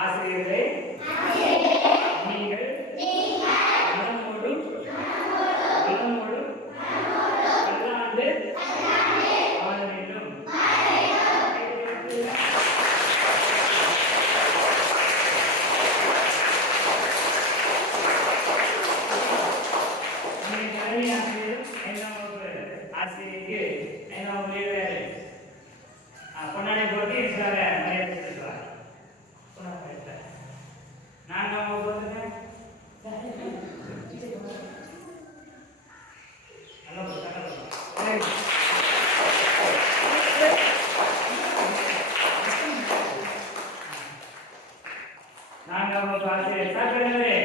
ஆசிரியர்களே நீங்கள் மனமோடும் பல்லாண்டு வாழ வேண்டும். ஆசிரியருக்கு பொன்னாடை போட்டு இருக்கிறாங்க மரியாதை செலுத்துவார். நான்காம் வகுப்பு ஆசிரியர் சாப்பிடுங்களே.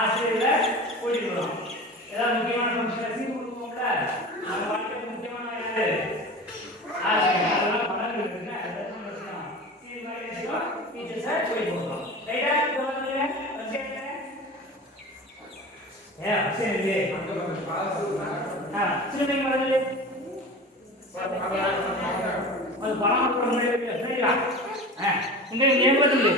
ஆசிரியர் கூட்டிட்டு வரும். ஏதாவது முக்கியமான ஃபங்க்ஷன் கொடுப்போம்ல, நம்ம வாழ்க்கைக்கு முக்கியமான யாரு ஆசிரியர். அதெல்லாம் படம் இருக்குங்க, அதெல்லாம் விஷயம் சீர் மாதிரி விஷயம் டீச்சர்ஸை கூட்டிட்டு போகிறோம். ரைட்டா சொல்லுங்க. சரி சின்ன வரல அது பணம் சரிங்களா? இங்க ஏற்படுது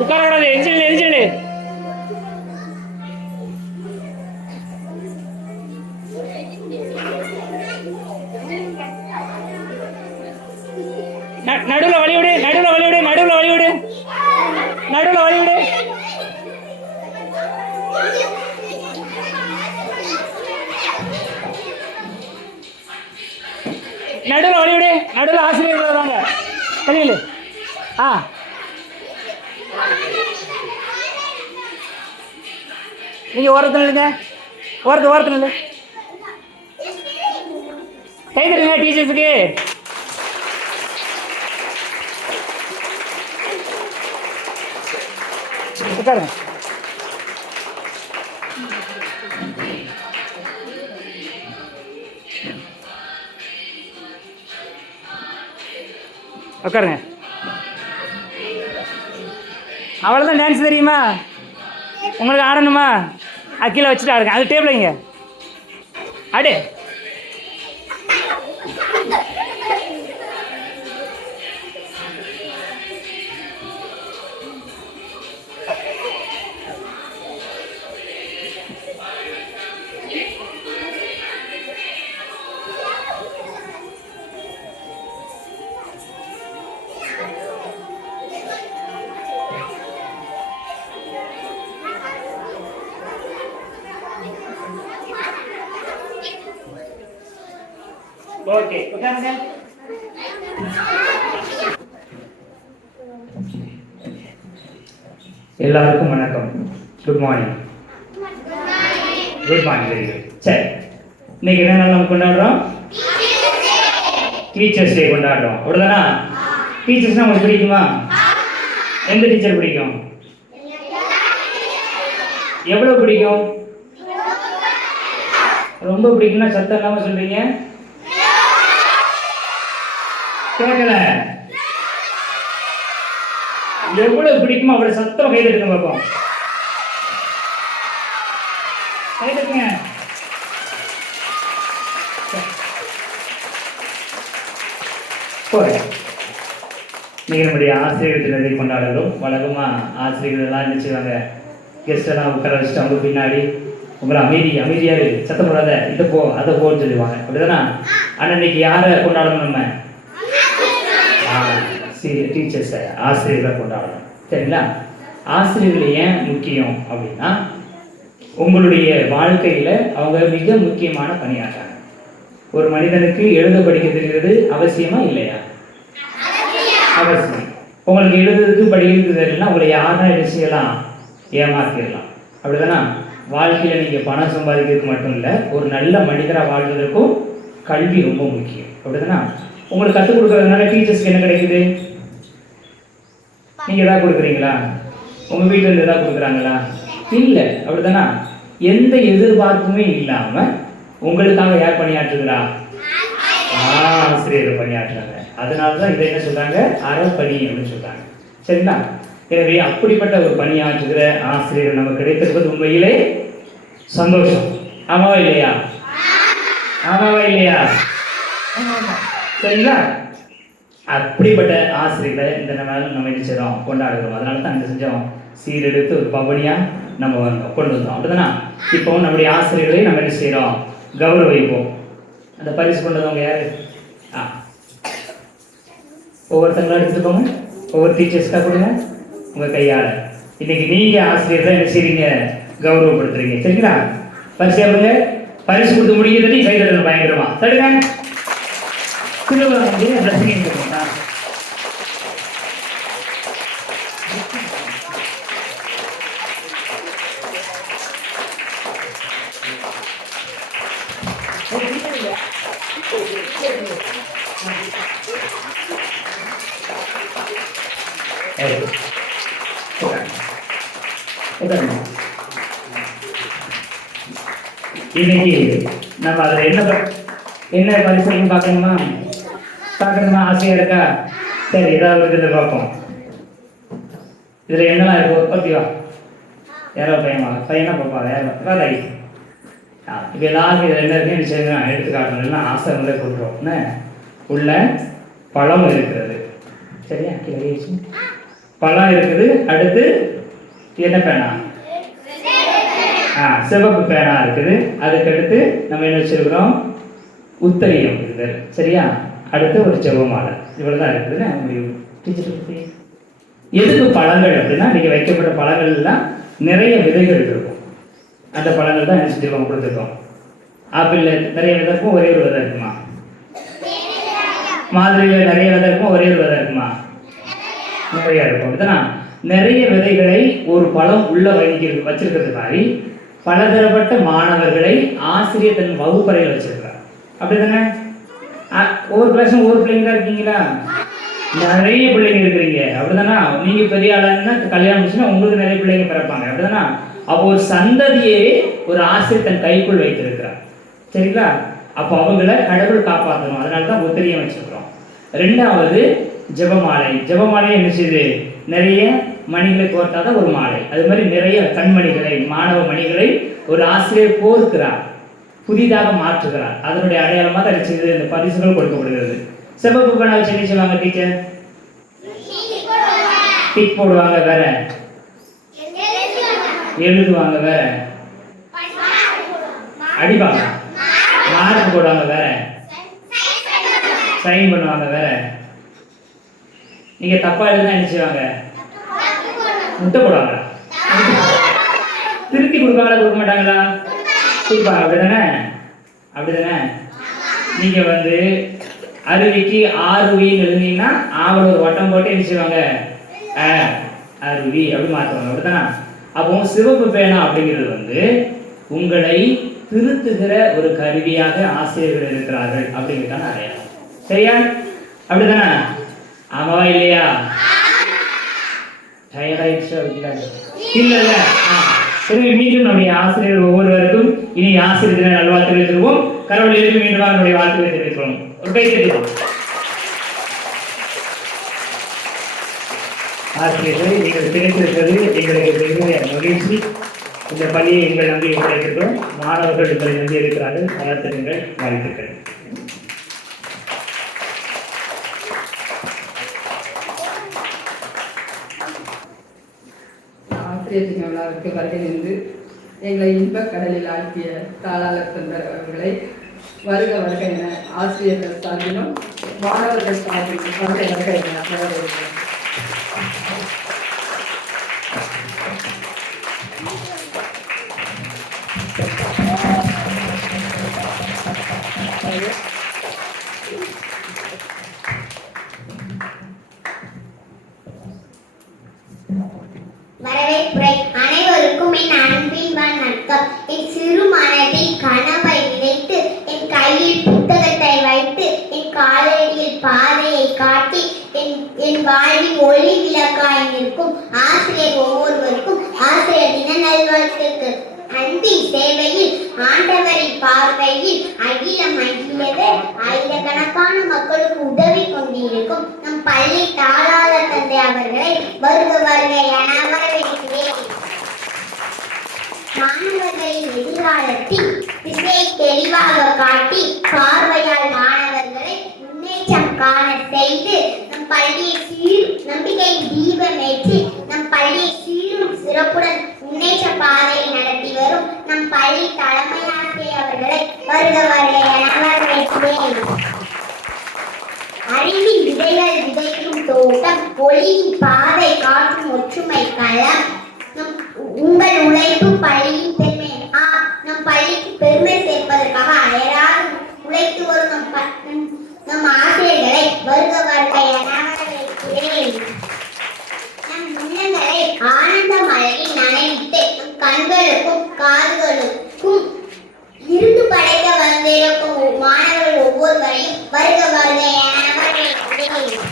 உட்காரக்கூடாது. எரிஞ்சிடு நடுவில் வழிவிடு. நடுவில் ஆசிரியர் வருவாங்க. தெரியல. நீங்க ஓரத்தில் இல்லைங்க, ஓரத்தில் இல்லை. கை தருங்க டீச்சர்ஸுக்கு. உட்காருங்க. உட்காருங்க. அவ்வளோதான். டான்ஸ் தெரியுமா உங்களுக்கு? ஆடணுமா? அது கீழே வச்சுட்டு ஆடுங்க. அது டேபிள் வைங்க. ஆடு. ஓகே, உட்காருங்க. எல்லாருக்கும் வணக்கம். Good morning. Very good. சரி, இன்னைக்கு என்ன நாள் நம்ம கொண்டாடுறோம்? டீச்சர்ஸ் டே கொண்டாடுறோம். அப்படிதானா? டீச்சர்ஸ்னா உங்களுக்கு பிடிக்குமா? எந்த டீச்சர் பிடிக்கும்? எவ்வளவு பிடிக்கும்? ரொம்ப பிடிக்கும்னா சத்தம் இல்லாம சொல்றீங்க. கேட்கல. எவ்வளவு பிடிக்குமோ அவ்வளவு சத்தம் கை தட்டுங்க பார்ப்போம். கை தட்டுங்க. நீங்க நம்முடைய ஆசிரியர் தினத்தை கொண்டாடுறோம். வழக்கமா ஆசிரியர்கள் எல்லாம் என்ன செய்வாங்க, கெஸ்ட் எல்லாம் உட்கார வச்சுட்டு அவங்க பின்னாடி உங்களை அமைதியாக சத்தம் போடாத, இதை போ அதை போன்னு சொல்லுவாங்க. அப்படிதானா? ஆனால் இன்னைக்கு யாரை கொண்டாடணும்? நம்ம டீச்சர்ஸை, ஆசிரியர்களை கொண்டாடணும். சரிங்களா? ஆசிரியர்கள் ஏன் முக்கியம் அப்படின்னா, உங்களுடைய வாழ்க்கையில் அவங்க மிக முக்கியமான பணியாற்றாங்க. ஒரு மனிதனுக்கு எழுத படிக்க தெரிகிறது அவசியமா இல்லையா? அவசியம். உங்களுக்கு எழுதுறதுக்கு படிக்கிறது தெரியலன்னா உங்களை யாரும் என்ன செய்யலாம்? ஏமாற்றிடலாம். அப்படிதானா? வாழ்க்கையில் நீங்கள் பணம் சம்பாதிக்கிறதுக்கு மட்டும் இல்லை, ஒரு நல்ல மனிதராக வாழ்வதற்கும் கல்வி ரொம்ப முக்கியம். அப்படிதானா? உங்களுக்கு கற்றுக் கொடுக்கறதுனால டீச்சர்ஸ்க்கு என்ன கிடைக்குது? நீங்கள் எதாவது கொடுக்குறீங்களா? உங்கள் வீட்டில் இருந்து எதாவது கொடுக்குறாங்களா? இல்லை. அப்படிதானா? எந்த எதிர்பார்ப்புமே இல்லாமல் உங்களுக்காக யார் பணியாற்றுகிறா? ஆசிரியர் பணியாற்றுறாங்க. அதனால தான் இதை என்ன சொல்கிறாங்க? அறப்பணி அப்படின்னு சொல்கிறாங்க. சரிங்களா? எனவே அப்படிப்பட்ட ஒரு பணியாற்றுகிற ஆசிரியர் நமக்கு கிடைத்திருப்பது உண்மையிலே சந்தோஷம். ஆமாவா இல்லையா? ஆமாவா இல்லையா? சரிங்களா? அப்படிப்பட்ட ஆசிரியர்களை இந்த நாள் நம்ம என்ன செய்கிறோம்? கொண்டாடுகிறோம். அதனால தான் என்ன செஞ்சோம்? சீரெடுத்து ஒரு பவனியாக நம்ம கொண்டு வந்தோம். அப்படிதானா? இப்போ நம்முடைய ஆசிரியர்களை நம்ம என்ன செய்கிறோம்? கௌரவிப்போம். அந்த பரிசு கொண்டு வந்தவங்க யாரு? ஒவ்வொருத்தங்களும் எடுத்துக்கோங்க. ஒவ்வொரு டீச்சர்ஸ்க்காக கொடுங்க உங்கள் கையால். இன்னைக்கு நீங்கள் ஆசிரியர் தான் என்ன செய்றீங்க? கௌரவப்படுத்துறீங்க. சரிங்களா? பரிசு கொடுங்க. பரிசு கொடுத்து முடிக்கிறது கை தட்டணும் பயங்கரமா. தடுங்க. இன்னைக்கு நம்ம அதில் என்ன பரிசு பார்க்கணுமா? ஆசையா இருக்கா? சரி, ஏதாவது இதில் பார்ப்போம். இதில் என்னெல்லாம் இருக்கும்? ஓகேவா? யாரோ பையனா பார்ப்பாங்க. யாரோ ராதாயி. இப்போ எல்லாருக்கும் இதில் என்ன இருக்குன்னு செய்யுங்க, எடுத்து காட்டணும். எல்லாம் ஆசை வந்து கொடுக்குறோம். உள்ள பழம் இருக்கிறது. சரியா? பழம் இருக்குது. அடுத்து என்ன பேனா? சிவப்பு பேனா இருக்குது. அதுக்கடுத்து நம்ம என்ன வச்சிருக்கிறோம்? உத்தரியம் இருக்குது. சரியா? அடுத்து ஒரு செவ்வமாலை. இவ்வளோதான் இருக்குதுன்னு எதுக்கு பழங்கள் அப்படின்னா, நீங்கள் வைக்கப்பட்ட பழங்கள்லாம் நிறைய விதைகள் இருக்கும். அந்த பழங்கள் தான் என்ன செஞ்சுருக்கோம்? கொடுத்துருக்கோம். ஆப்பிளில் நிறைய விதை இருக்கும், ஒரே ஒரு விதை இருக்குமா? மாதுளையில் நிறைய விதை இருக்கும், ஒரே ஒரு விதை இருக்குமா? நிறையா இருக்கும். அப்படிதானா? நிறைய விதைகளை ஒரு பழம் உள்ள வச்சிருக்கிறது மாதிரி பலதரப்பட்ட மாணவர்களை ஆசிரியர் தன் வகுப்பறையில் வச்சிருக்கிறார். அப்படிதானே? ஒவ்வொரு கிளாஸும் ஒவ்வொரு பிள்ளைங்க தான் இருக்கீங்களா? நிறைய பிள்ளைங்க இருக்கிறீங்க. அப்படிதானா? நீங்க பெரிய ஆளுன்னா கல்யாணம் முடிச்சுன்னா உங்களுக்கு நிறைய பிள்ளைங்க பிறப்பாங்க. அப்படிதானா? அப்போ ஒரு சந்ததியை ஒரு ஆசிரியர் தன் கைக்குள் வைத்திருக்கிறார். சரிங்களா? அப்போ அவங்கள கடவுள் காப்பாற்றணும். அதனால தான் உத்தரியம் வச்சிருக்கிறோம். ரெண்டாவது ஜெபமாலை. ஜெபமாலை என்ன செய்யுது? நிறைய மணிகளை கோர்த்தாதான் ஒரு மாலை. அது மாதிரி நிறைய கண்மணிகளை, மாணவ மணிகளை ஒரு ஆசிரியர் கோர்க்கிறார், புதிதாக மாற்றுகிறார். அதனுடைய அடையாளமாக தான் செய்து இந்த பரிசுகள் கொடுக்கப்படுகிறது. சிவப்பு பேனா வச்சு என்ன செய்வாங்க டீச்சர்? டிக் போடுவாங்க. வேற எழுதுவாங்க. வேற அடிப்பாங்க. மார்க் போடுவாங்க. வேற சைன் பண்ணுவாங்க. வேற நீங்க தப்பா எழுதுனா என்ன செய்வாங்க? முட்டை போடுவாங்க. திருப்பி கொடுப்பாங்களா? கொடுக்க மாட்டாங்களா? கொடுப்பாங்க. அப்படிதானே? அப்படிதானே? நீங்க வந்து அருவிக்கு ஆறுவின்னு எழுதினீங்கன்னா ஆவல ஒரு வட்டம் போட்டு என்ன செய்வாங்க? அருவி அப்படி மாற்றுவாங்க. அப்படித்தானா? அப்போ சிவப்பு பேனா அப்படிங்கிறது வந்து உங்களை திருத்துகிற ஒரு கருவியாக ஆசிரியர்கள் இருக்கிறார்கள் அப்படிங்கிறதுக்கான அடையாளம். சரியா? அப்படிதானே? ஆமாவா இல்லையா? டயர்டாயிடுச்சு இல்லைல்ல. சரி, மீண்டும் நம்முடைய ஆசிரியர் ஒவ்வொருவருக்கும் இனி ஆசிரியர் தின நல்வாழ்த்துக்களை தருவோம். கடவுள் எழுதி மீண்டும் நம்முடைய வாழ்த்துக்களை தெரிவிக்கிறோம். ஒரு கை தட்டுவோம். ஆசிரியர்கள் நீங்கள் கிடைத்திருக்கிறது எங்களுக்கு மிகுந்த மகிழ்ச்சி. இந்த பள்ளியை எங்கள் நம்பி கிடைத்திருக்கிறோம். மாணவர்கள் எங்களை நம்பி இருக்கிறார்கள். வாழ்த்துக்கள், வாழ்த்துக்கள். ஆசிரியர் தின விழாவிற்கு வருகிறது எங்களை இன்பக் கடலில் ஆழ்த்திய தாளாளர் தொண்டர் அவர்களை வருக வருக என ஆசிரியர்கள் சார்பிலும் மாணவர்கள் சார்பிலும் வருக வருக என வரவேற்கிறோம். வரவேற்புரை. அனைவருக்கும் என் அன்பின் வணக்கம். என் சிறு மனதில் கனவை விதைத்து, என் கையில் புத்தகத்தை வைத்து, என் காலடியில் பாதையை காட்டி, என் வாழ்வில் ஒளி விளக்காய் நிற்கும் ஆசிரியர் ஒவ்வொருவருக்கும் ஆசிரியர் தின நல்வாழ்த்துக்கள். அன்பின் சேவையில் ஆண்டவரின் பார்வையில் அகிலம் அகிலவே ஆயிரக்கணக்கான மக்களுக்கு உதவி கொண்டிருக்கும் நம் பள்ளி தாளாளர் தந்தை அவர்களை வருக வருக என வரவேற்கிறேன். மாணவர்களின் எதிர்காலத்தில் திசையை தெளிவாக காட்டி பார்வையால் மாணவர்களை முன்னேற்றம் காண செய்து நம் பள்ளியை நம்பிக்கையின் தீபமேற்றி நம் பள்ளியை சீரும் சிறப்புடன் முன்னேற்ற பாதையை நடத்தி வரும் நம் பள்ளி தலைமை ஆசிரியர் அவர்களை வருக வருக என வரவேற்கிறேன். அறிவின் விதைகள் விதைக்கும் தோட்டம், ஒளியின் பாதை காட்டும் ஒற்றுமை களம். உங்கள் உழைப்பு பள்ளியின் பெருமை. நம் பள்ளிக்கு பெருமை சேர்ப்பதற்காக அயராது உழைத்து வரும் நம் ஆசிரியர்களை வருக வருக என வரவேற்கிறேன். நம் உள்ளங்களை ஆனந்த மழையில் நனைவித்து நம் கண்களுக்கும் காதுகளுக்கும் இருந்து படைக்க வந்திருக்கும் மாணவர்கள் ஒவ்வொருவரையும் வருக வருக என வரவேற்கிறேன்.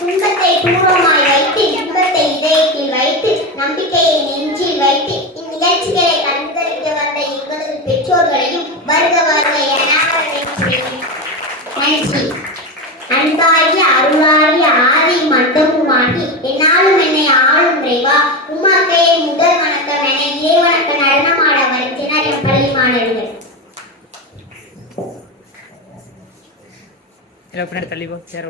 துன்பத்தை தூரமாய் வைத்து இன்பத்தை இதயத்தில் வைத்து நம்பிக்கையை நெஞ்சில் வைத்து இந்நிகழ்ச்சிகளை கண்களிக்க வந்த எங்களது பெற்றோர்களையும் வருக வருக என வரவேற்கிறேன். நன்றி. அன்பாகிய அருளாகிய ஆதி மண்டபமாகி என்னாலும் என்னை ஆளும் இறைவா உமாக்கையை முதல் வணக்கம் என இறைவணக்க நடனமாட வருகின்றனர் என் பள்ளி மாணவர்கள். பின்னாடி தள்ளி போ சேர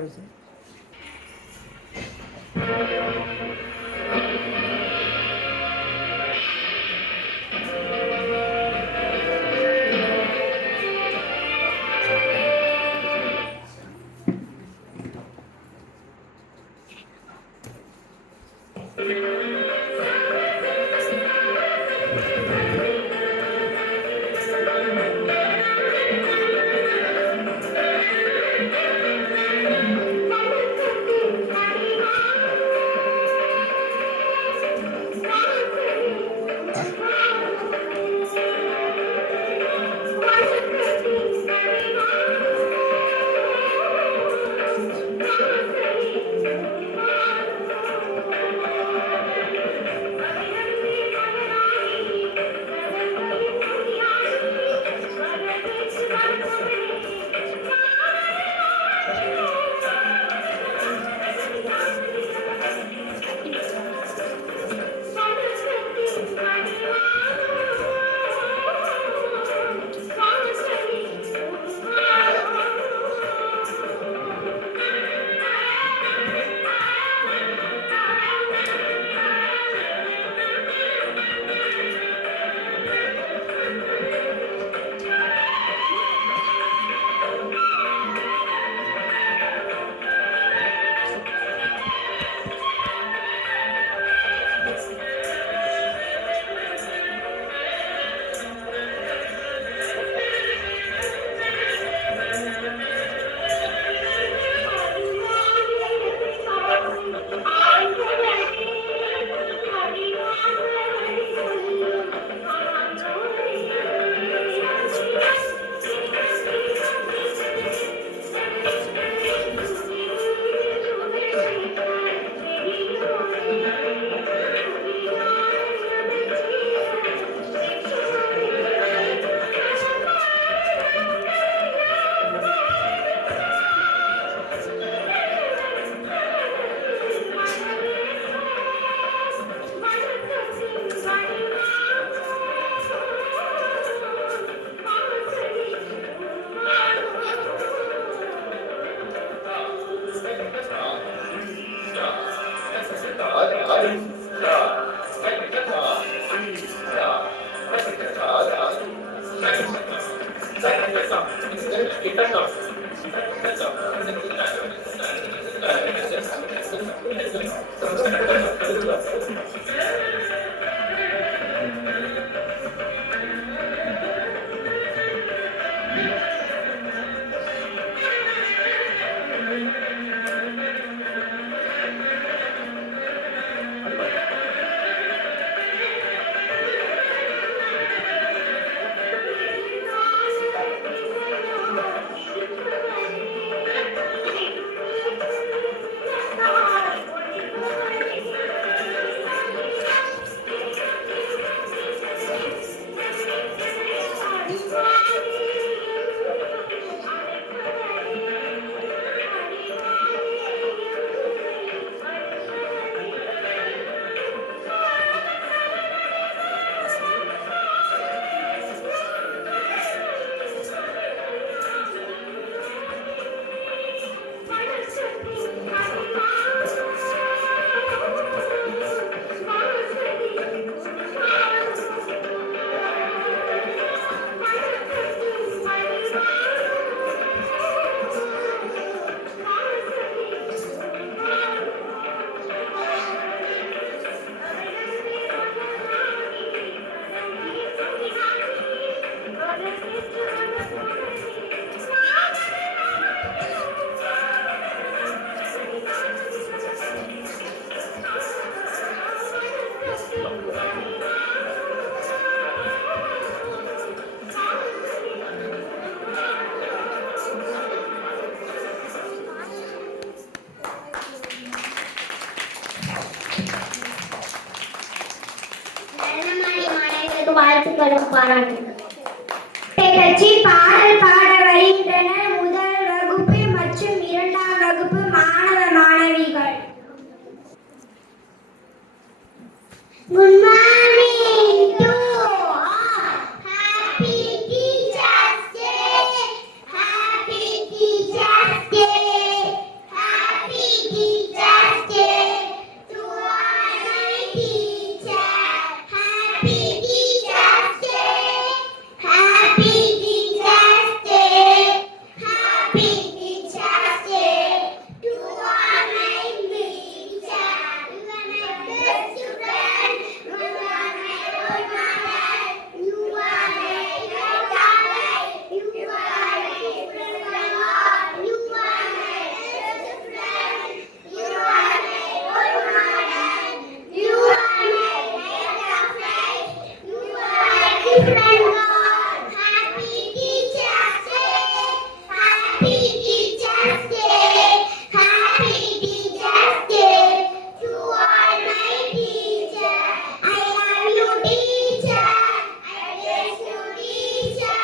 மாணவர்களுக்கு வாழ்த்துக்களும் பாராட்டுகள். பற்றி பாடல் பாட வருகின்றனர் முதல் வகுப்பு மற்றும் இரண்டாம் வகுப்பு மாணவ மாணவிகள். Good morning to all. Happy Teachers Day. Happy Teachers Day. Happy Teachers Day to all my teachers. Happy Teachers Day. Happy Teachers Day. Happy Teachers Day to all my teachers. You are my best friend. You are my role model. You are my idol. You are my friend. You are my best friend. You are my role model. You are my light of life. You are different God. Happy Teachers Day. Happy Teachers Day. Happy Teachers Day to all my teachers. I love you, teacher. I bless you, teacher.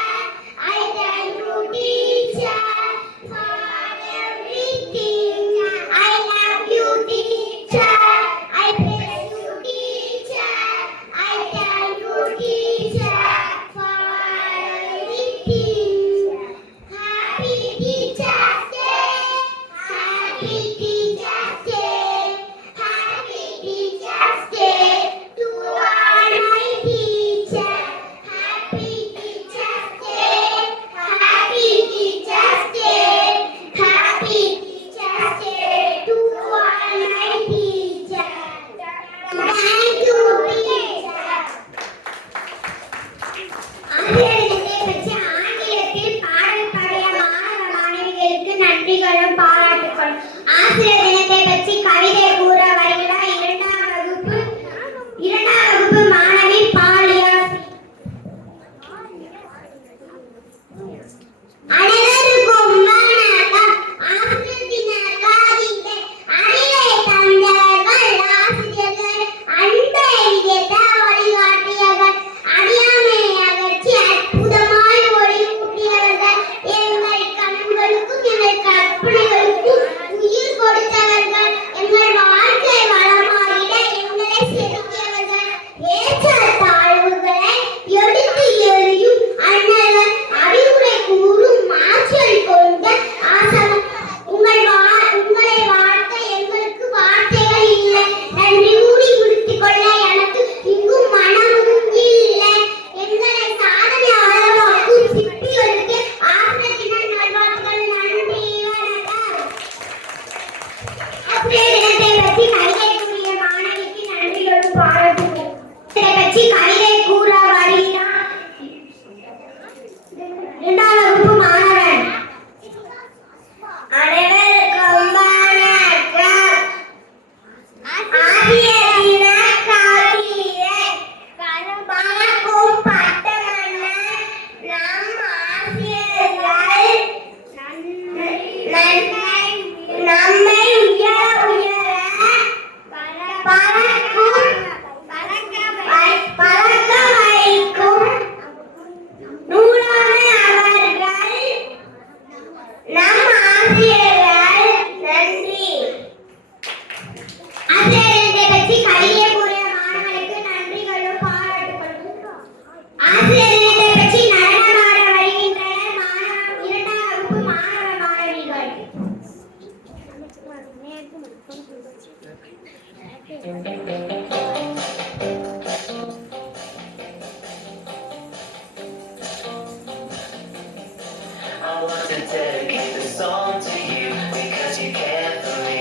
I thank you, teacher, for everything. I love you, teacher. I bless you, teacher. I thank you, teacher, for everything. Happy Teachers Day. Happy Teachers Day. Happy Teachers Day to all my teachers. Happy Teachers Day. Happy Teachers Day. Happy Teachers Day to all my teachers. Thank you, teacher. ஆசிரியர்களை பற்றி ஆங்கிலத்தில் பாடல் பாடிய மாணவ மாணவிகளுக்கு நன்றிகளும் பாராட்டுகளும். ஆசிரியர் தினத்தை பற்றி கவிதை கூற வருகிறார் இரண்டாம் வகுப்பு மாணவி பாலியாசி. அனைவருக்கும் வணக்கம். ஆசிரியர் தின காதிலே அறிவை தந்தவர்கள் ஆசிரியர்கள். அன்பை விதைத்த வழிகாட்டியவர்கள். அறியாமை அகற்றி அற்புதமாய் ஒளியூட்டியவர்கள். எங்கள் கனவுகளுக்கும் எங்கள் கற்பனைகளுக்கும் உயிர் கொடுத்தவர்கள். எங்கள் வாழ்க்கை வளமாறிட எங்களை செதுக்கியவர்கள். ஏற்ற தாழ்வுகளை எடுத்து எறியும் அண்ணர்கள். அறிவுரை கூறும் ஆற்றல் கொண்ட ஆசான். உங்களை வாழ்த்த எங்களுக்கு வார்த்தைகள் இல்லை. நன்றி கூறி முடித்துக் கொள்ள எனக்கு இங்கும் மனமும் இல்லை. எங்களை சாதனையாளராக்கும் சிற்பிகளுக்கு ஆசிரியர் தின நல்வாழ்த்துக்கள். நன்றி, வணக்கம். ஆசிரியர் தினத்தை பற்றி கவிதை கூறிய மாணவிக்கு நன்றிகளும் பாராட்டுகள். இதை பற்றி கவிதை கூற வருகிறார் இரண்டாம் வகுப்பு மாணவன். அனைவருக்கும் வணக்கம். ஆசிரியர் தின கவிதை. பறக்கும் பட்டமன்ன நம் ஆசிரியர்கள் நம்மை உயர உயர பறக்க வைக்கும் நூலான அவர்கள் நம் ஆசிரியர்கள். நன்றி. ஆசிரியர்களை பற்றி கவிதை கூறிய மாணவர்களுக்கு நன்றிகளும் பாராட்டுகளும். ஆசிரியர்களை பற்றி நடனமாட வருகின்றனர் இரண்டாம் வகுப்பு மாணவ மாணவிகள். I want to dedicate this song to you because you care for me.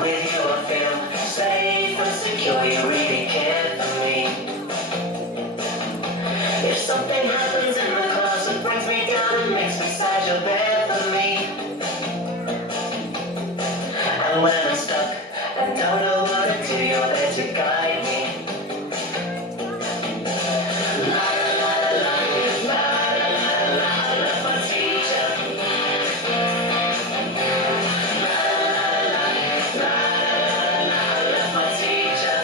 With you I feel safe and secure, you really care for me. If something happens in the class that brings me down and makes me sad, you're there for me. And when I'm stuck and don't know what to do, you're there to guide me. My teacher.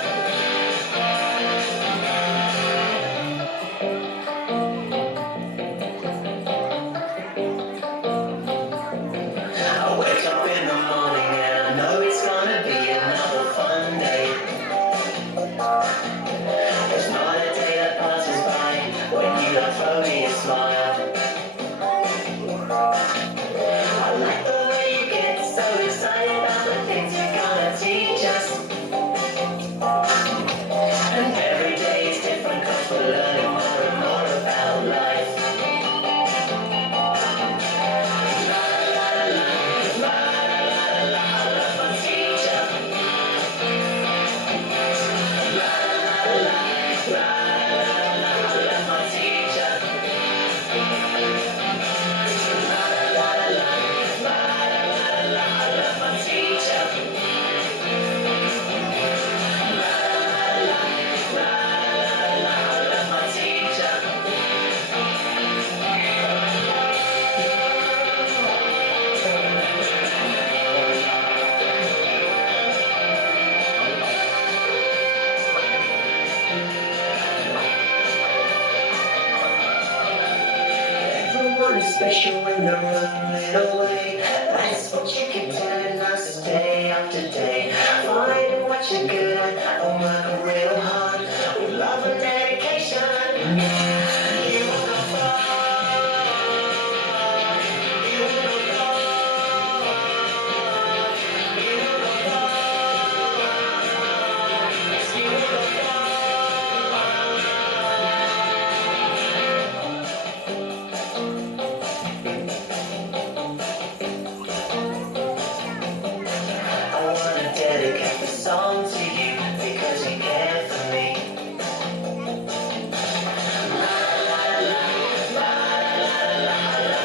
special when the room lit away. That's what you can do and not stay up to date. Finding what you're good at and work real hard with love and dedication. You will go far. You will go far. You will go far. Yes, you will go far. I wanna dedicate this song to you because you care for me.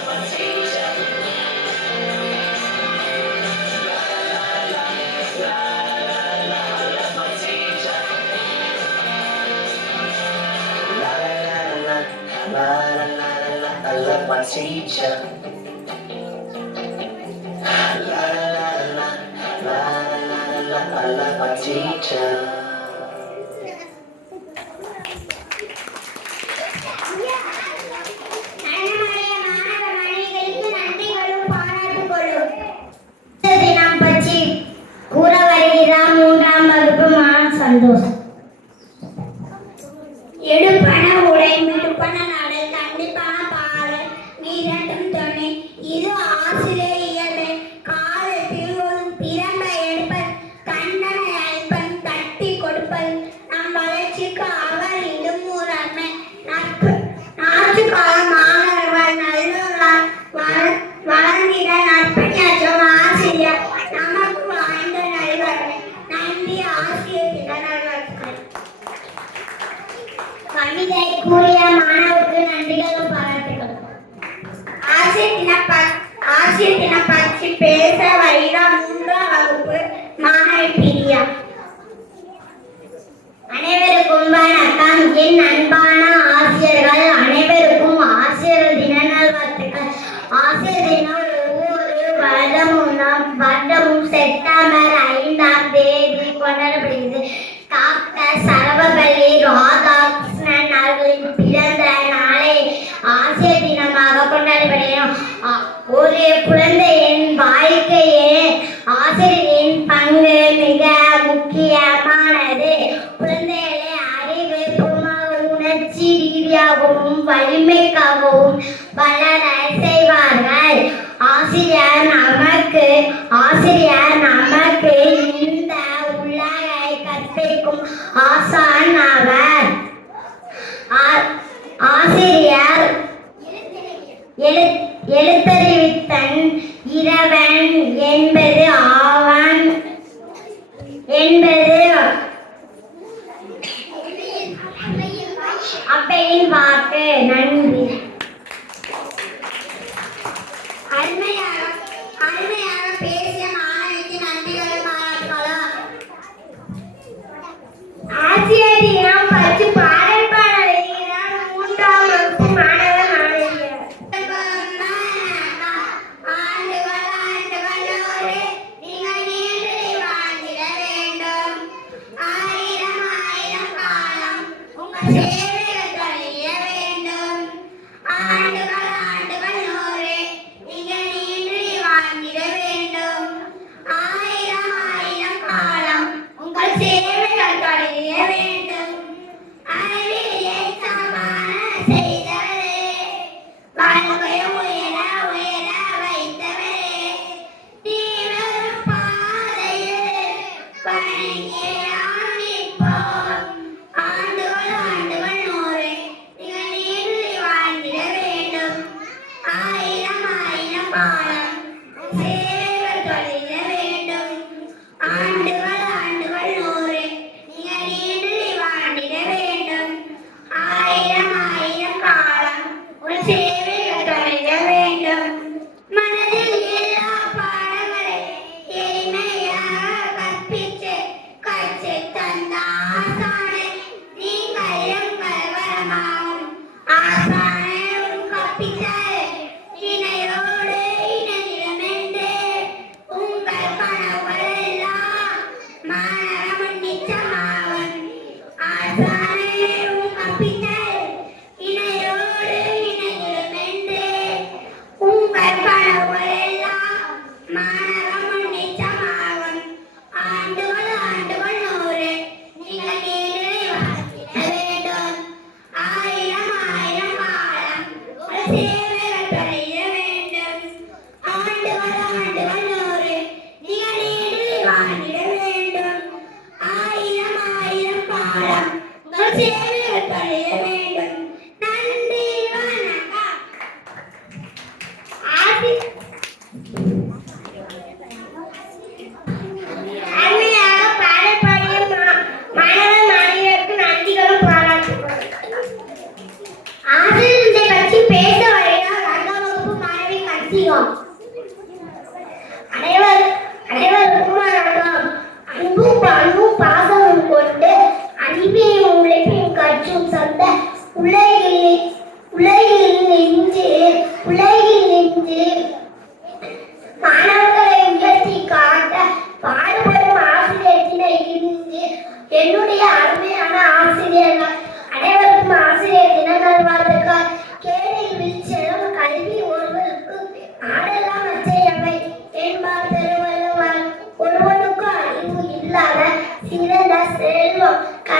My teacher. My teacher. La la la la la la la. I love my teacher. La la la la la la la. I love my teacher. நடனமாடிய மாணவ மாணவிகளுக்கு நன்றிகளும் பாராட்டுகளும். இந்த தினம் பற்றி கூற வருகிறார் 3ஆம் வகுப்பு சந்தோஷ். எடுப்பன உடை மிடுப்பன நடை கண்டிப்பான பாடல் நீரட்டும் துணை இது ஆசிரியர் இயல்பு காலத்தில் ஒரு திறமை எடுப்பது கண்டனை அழைப்பது தட்டி கொடுப்பது நம் வளர்ச்சிக்கு அவர் இடும் முறைமை நாட்டுக்கால மாணவர்கள் நல்லோரால் வளர்ந்திட நற்பணியாற்றும் ஆசிரியர் நமக்கு வாய்ந்த நல்வரமை. நன்றி ஆசிரியர் திறனர்கள். கவிதை கூறிய மாணவருக்கு நன்றிகளும் பாராட்டுகளும். ஆசிரியர் தினம் பற்றி பேச வருகிறார் 3ஆம் வகுப்பு மாணவி பிரியா. அனைவருக்கும் வணக்கம். என் அன்பான ஆசிரியர்கள் அனைவருக்கும் ஆசிரியர் தின நல்வாழ்த்துக்கள். ஆசிரியர் தினம் ஒவ்வொரு வருடமும் செப்டம்பர் 5ஆம் தேதி கொண்டாடப்படுகிறது. டாக்டர் சர்வபள்ளி ராதாகிருஷ்ணன் அவர்களின் பிறந்த நாளை ஆசிரியர் தினமாக கொண்டாடப்படுகிறோம். ஒரு குழந்தையின் வாழ்க்கையே ஆசிரியரின் பங்கு மிக முக்கியமானது. குழந்தைகளை அறிவுபூர்வமாகவும் உணர்ச்சி ரீதியாகவும் வலிமைக்காகவும் வளர செய்வார்கள். ஆசிரியர் நமக்கு இந்த உலகை கற்பிக்கும் ஆசான் அவர். ஆசிரியர் எழுத்தறிவித்தன் இறைவன் என்பது ஆவன் என்பது அப்பையின் வாக்கு. நன்றி. அருமையாக பேசிய மாணவிக்கு நன்றிகளை பாராட்டுகிறோம். ஆசிரியர் தினம்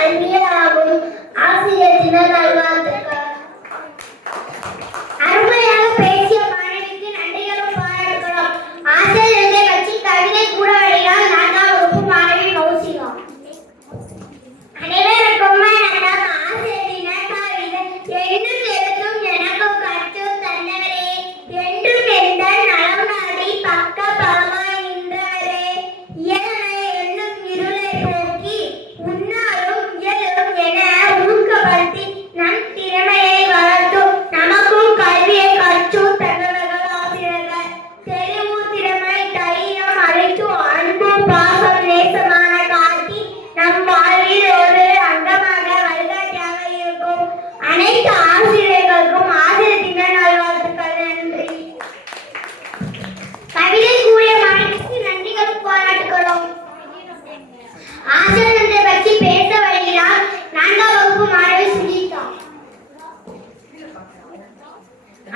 அறிவியலாகும். ஆசிரியர் தின நல்வாழ்த்துக்கள். அருமையாக பேசிய மாணவிக்கு நன்றிகளும் பாராட்டுகளும். ஆசிரியர்களை பற்றி கவிதை கூட வழியால் 4ஆம் வகுப்பு மாணவி கௌசிகா. அனைவருக்கும் வணக்கம். ஆசிரியர் தின கவிதை. என்னும் எழுத்தும் எனக்கும் கற்றும் தந்தவரே, என்றும் எந்த நலம் நாடி பக்க பலமாய் நின்றவரே, இயலமை என்னும் இருளை போக்கி உன்னாலும் இயலும் என ஊக்கப்படுத்தி நம் திறமையை வளர்த்தும் நமக்கும் கல்வியை கற்றும் தந்தவர்கள் ஆசிரியர்கள். தெளிவு, திறமை, தைரியம் அளித்து அன்பு, பாசம், நேசமான காட்டி நம் வாழ்வில் ஒரு அங்கமாக வழிகாட்டியாக இருக்கும் அனைத்து ஆசிரியர்களுக்கும் ஆசிரியர் தின நல்வாழ்த்துக்கள். நன்றி. கவிதை கூறிய மாணவிக்கு நன்றிகளும் பாராட்டுகளும். ஆசிரியரை பற்றி பேச வருகிறார் 4ஆம் வகுப்பு மாணவி சுனிதா.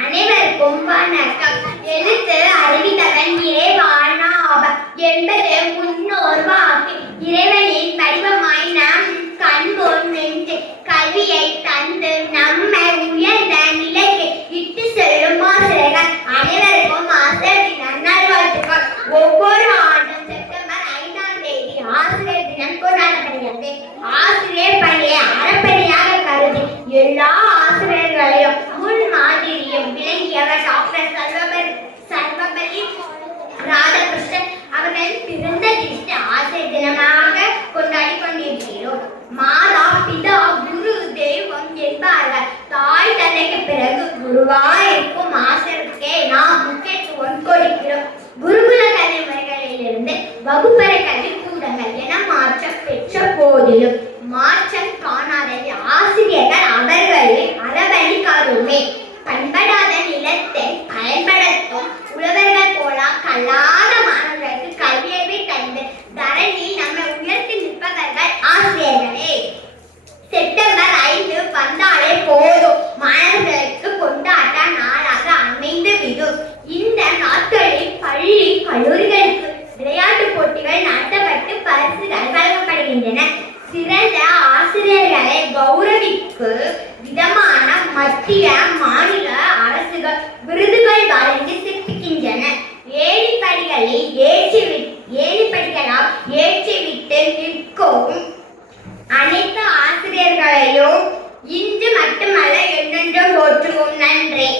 அனைவருக்கும் வணக்கம். எழுத்து அறிவித்தவன் இறைவானாவ என்பது முன்னோர் வாக்கு. இறைவனின் வடிவமாய் நாம் கண்போர் நின்று கல்வியை தந்து நம்மை உயர்ந்த நிலைக்கு இட்டு செல்லும் ஆசிரியர்கள் அனைவருக்கும் ஆசிரியர் தின நல்வாழ்த்துக்கள். ஒவ்வொரு ஆண்டும் செப்டம்பர் 5ஆம் தேதி ஆசிரியர் தினம் கொண்டாடப்படுகிறது. ஆசிரியர் பணியை அறப்பணியாக கருதி எல்லா ஆசிரியர்களையும் முன் மாதிரியும் விளங்கியவர் டாக்டர் சர்வபள்ளி ராதாகிருஷ்ணன் அவர்களின் பிறந்த தினத்தை ஆசிரியர் தினமாக கொண்டாடி கொண்டிருக்கிறோம். மாதா, பிதா, குரு, தெய்வம் என்பார்கள். தாய் தந்தைக்கு பிறகு குருவாயிருக்கும் ஆசிரியருக்கே நாம் முக்கியத்துவம் கொடுக்கிறோம். குருகுல கல்வி முறைகளிலிருந்து வகுப்பறை கல்வி கூடங்கள் என மாற்றம் பெற்ற போதிலும் மாற்றம் காணாத ஆசிரியர்கள் அவர்களை அரவணைக்காருமே. பண்படாத நிலத்தை பயன்படுத்தும் உழவர்கள் போல கல்லாத மாணவர்களுக்கு கல்வியவே தந்து தரணியில் நம்மை உயர்த்தி நிற்பவர்கள் ஆசிரியர்களே. செப்டம்பர் 5 வந்தாலே போதும் மாணவர்களுக்கு கொண்டாட்ட நாளாக அமைந்து விடும். இந்த நாட்களில் பள்ளி கல்லூரிகளுக்கு விளையாட்டு போட்டிகள் நடத்தப்பட்டு பரிசுகள் வழங்கப்படுகின்றன. சிறந்த ஆசிரியர்களை கௌரவிக்கும் விதமான மத்திய மாநில அரசுகள் விருதுகள் வழங்கி சிறப்பிக்கின்றன. ஏணிப்படிகளால் ஏற்றிவிட்டு நிற்கும் அனைத்து ஆசிரியர்களையும் இன்று மட்டுமல்ல என்றென்றும் போற்றுவோம். நன்றி.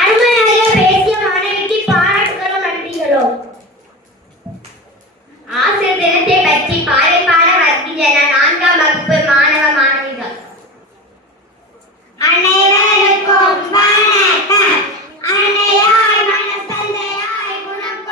அருமையாக பேசிய மாணவிக்கு பாராட்டுகளும் நன்றிகளும். ஆசிரியர் தினத்தை பற்றி பாட வருகின்றன 4ஆம் வகுப்பு மாணவ மாணவிகள். அனைவருக்கும் வணக்கம். அன்னையாய் மனத்தந்தையாய் குணம்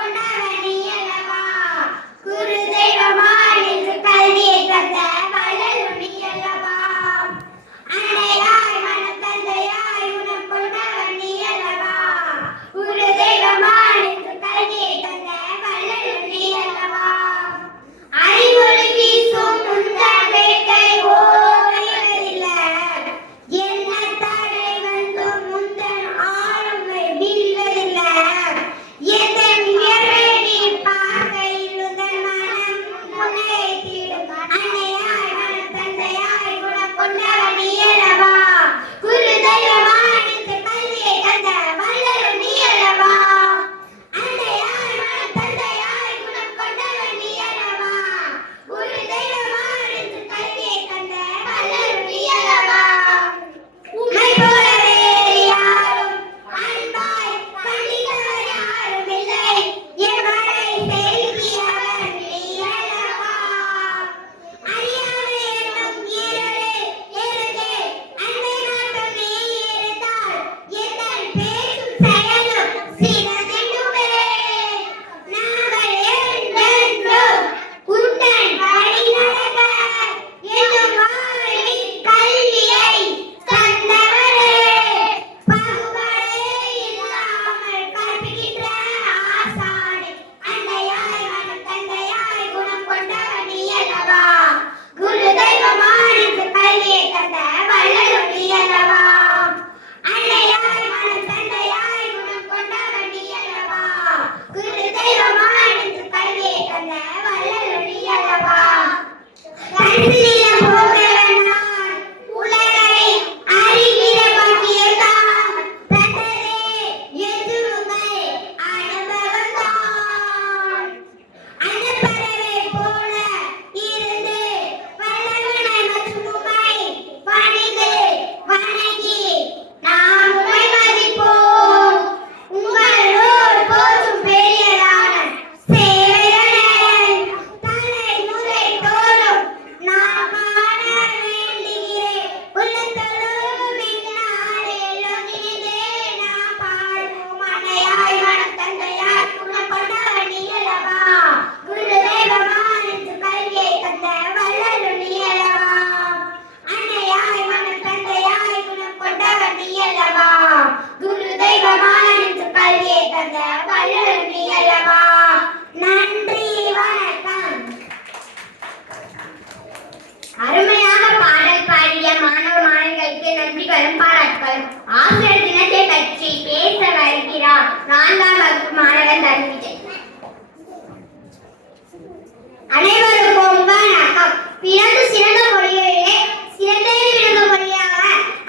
அனைவருக்கும் வணக்கம். பிறந்து சிறந்த மொழிகளிலே சிறந்தே விளங்க மொழியாக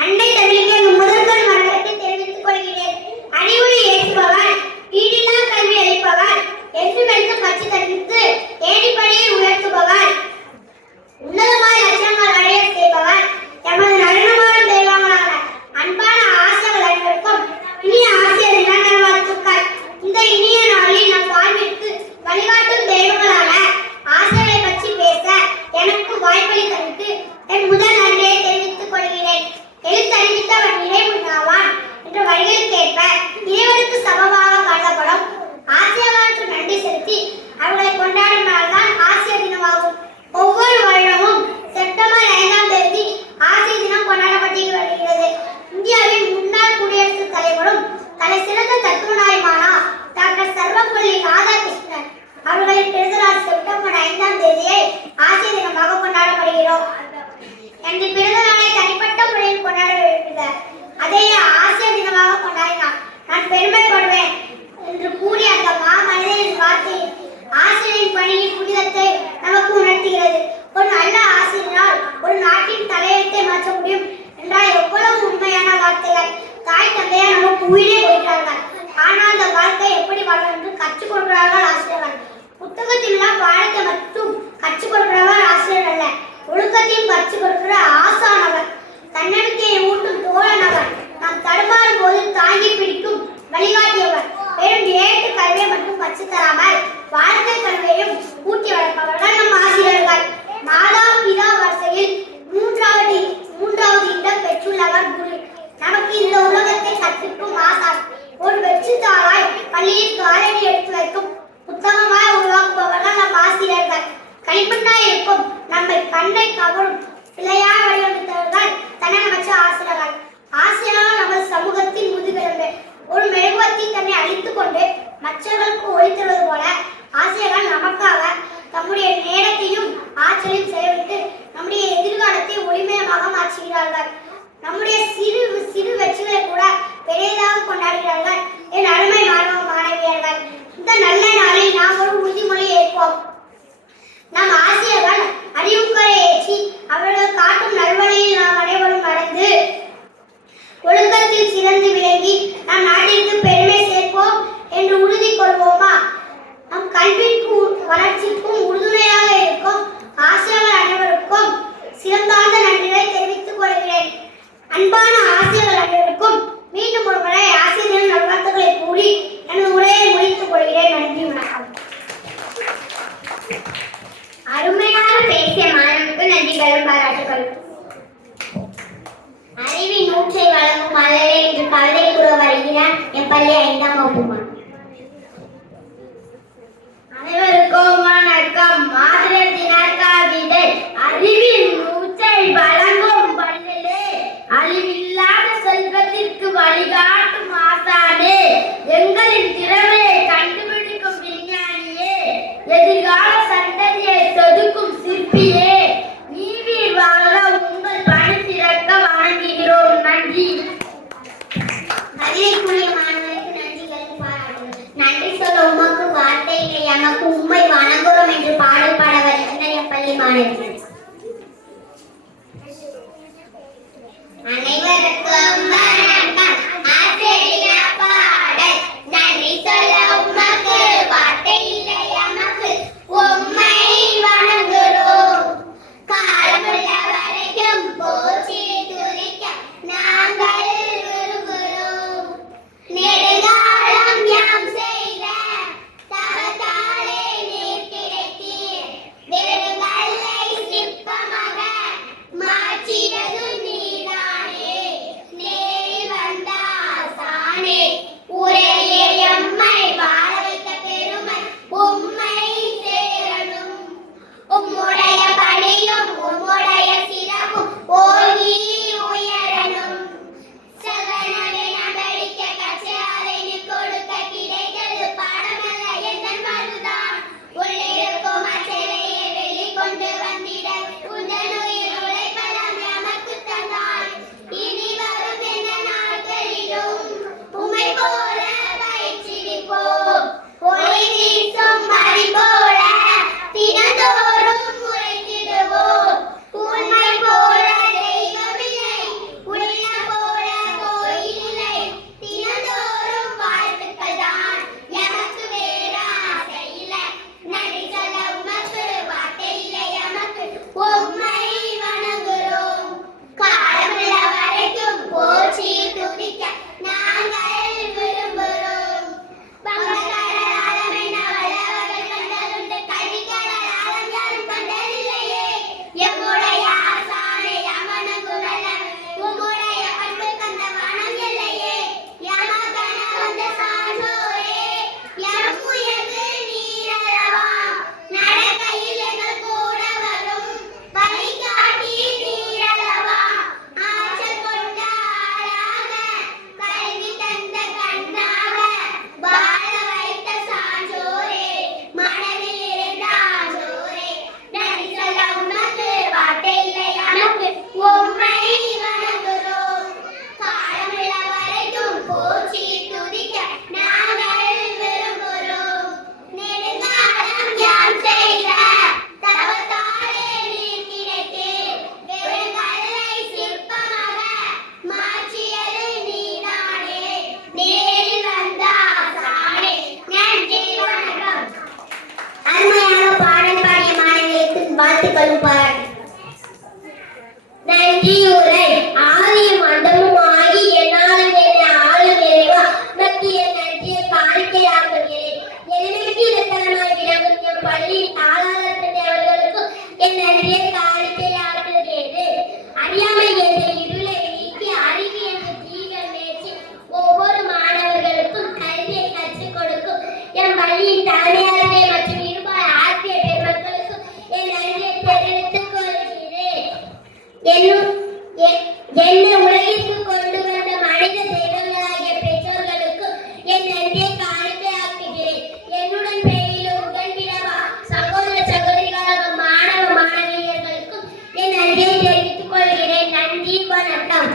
அண்டை தமிழுக்கு எங்கள் முதல்வர் வணக்கத்தை தெரிவித்துக் கொள்கிறேன். அறிவுரை ஏற்றுபவர், ஈடில்லா கல்வி அளிப்பவர், எடுத்து பச்சு தடுத்து ஏணிப்படியை உயர்த்துபவர், உன்னதமான லட்சணங்கள் அடைய செய்பவர், எமது நடனமான தெய்வங்களான அன்பான ஆசிரியர்கள் அனைவருக்கும் இனிய ஆசிரியர் தின நல்வாழ்த்துக்கள். இந்த இனிய நாளில் நம் வாழ்விற்கு வழிகாட்டும் தெய்வங்களான ஆசிரியரை பற்றி பேச எனக்கு வாய்ப்பளித்ததற்கு என் முதல் நன்றியை தெரிவித்துக் கொள்கிறேன். எழுத்தறிவித்தவன் நினைவு நாவான் என்ற வரிகளுக்கேற்ப இறைவனுக்கு சமமாக காணப்படும் ஆசிரியர்களுக்கு நன்றி செலுத்தி அவர்களை கொண்டாடும் நாள்தான் ஆசிரியர் தினமாகும். ஒவ்வொரு வருடமும் செப்டம்பர் 5ஆம் தேதி ஆசிரியர் தினம் கொண்டாடப்பட்டு வருகிறது. இந்தியாவின் முன்னாள் குடியரசுத் தலைவரும் தலை சிறந்த தத்துவநாயகமான டாக்டர் சர்வப்பள்ளி ராதாகிருஷ்ணன் அவர்களின் பிறந்தநாள் செப்டம்பர் 5ஆம் தேதியை ஆசிரியர் தினமாக கொண்டாடப்படுகிறோம். எனது பிறந்த நாளை தனிப்பட்ட முறையில் கொண்டாட விரும்புகிறார். அதை ஆசிரியர் தினமாக கொண்டாடினார் நான் பெருமைப்படுவேன் என்று கூறிய அந்த மாமனிதரின் வார்த்தை ஆசிரியரின் பணியின் புனிதத்தை நமக்கு உணர்த்துகிறது. ஒரு நல்ல ஆசிரியரால் ஒரு நாட்டின் தலையெழுத்தை மாற்ற முடியும் என்றால் எவ்வளவு உண்மையான வார்த்தைகள். தாய் தந்தையார் நமக்கு உயிரை கொடுக்கிறார்கள், ஆனால் அந்த வாழ்க்கை எப்படி வாழும் என்று கற்றுக் கொடுக்கிறார்கள் ஆசிரியர்கள். புத்தகத்தில் பாடத்தை மட்டும் கற்றுக் கொடுக்கிறவர் ஆசிரியர் அல்ல, ஒழுக்கத்தையும் கற்றுக் கொடுக்கிற ஆசானவர், தன்னம்பிக்கையை ஊட்டும் தோழனவர், நாம் தடுமாறும் போது தாங்கி பிடிக்கும் வழிகாட்டியவர், வெறும் ஏட்டு கல்வியை மட்டும் கற்றுத் தராமல் வாழ்க்கை கல்வியையும் ஊட்டி வளர்ப்பவர்கள் நம் ஆசிரியர்கள். மாதா பிதா வரிசையில் மூன்றாவது இடம் பெற்றுள்ளவர் குரு. நமக்கு இந்த உலகத்தை கற்பிக்கும் ஆசான். ஒரு வெற்றி தாளாய் பள்ளியில் காலடி எடுத்து வைக்கும் புத்தகமாய் உருவாக்குபவர்கள் நம் ஆசிரியர்கள். களிமண்ணாய் இருக்கும் நம்மை கண்ணை கவரும் பிள்ளையாய் வடிவமைத்தவர்கள் தன்னலமற்ற ஆசிரியர்கள். ஆசிரியர்கள் நமது சமூகத்தின் முதுகெலும்பு. ஒரு மெழுகுவர்த்தி தன்னை அழித்துக் கொண்டு மற்றவர்களுக்கு ஒளி தருவது நன்றியை காலத்தில் ஆக்குகிறேன். அறியாமை என்ற இருளை நீக்கி அறிவு என்ற தீபம் ஏற்றி ஒவ்வொரு மாணவர்களுக்கும் கல்வியை கற்றுக் கொடுக்கும் என் பள்ளியின் தலைமையாளரை மற்றும் இருபால் ஆசிரியர் பெருமக்களுக்கும் என் நன்றியை தெரிவித்துக் கொள்கிறேன். என்னை உலகிற்கு கொண்டு வந்த மனித தெய்வங்களாகிய பெற்றோர்களுக்கும் என் நன்றியை காணிக்கையாக்குகிறேன். என்னுடன் பெயரிலும் உடன்பிறவா சகோதர சகோதரிகளாக மாணவ மாணவியர்களுக்கும் என் நன்றியை தெரிவித்துக் கொள்கிறேன். நன்றி, வணக்கம்.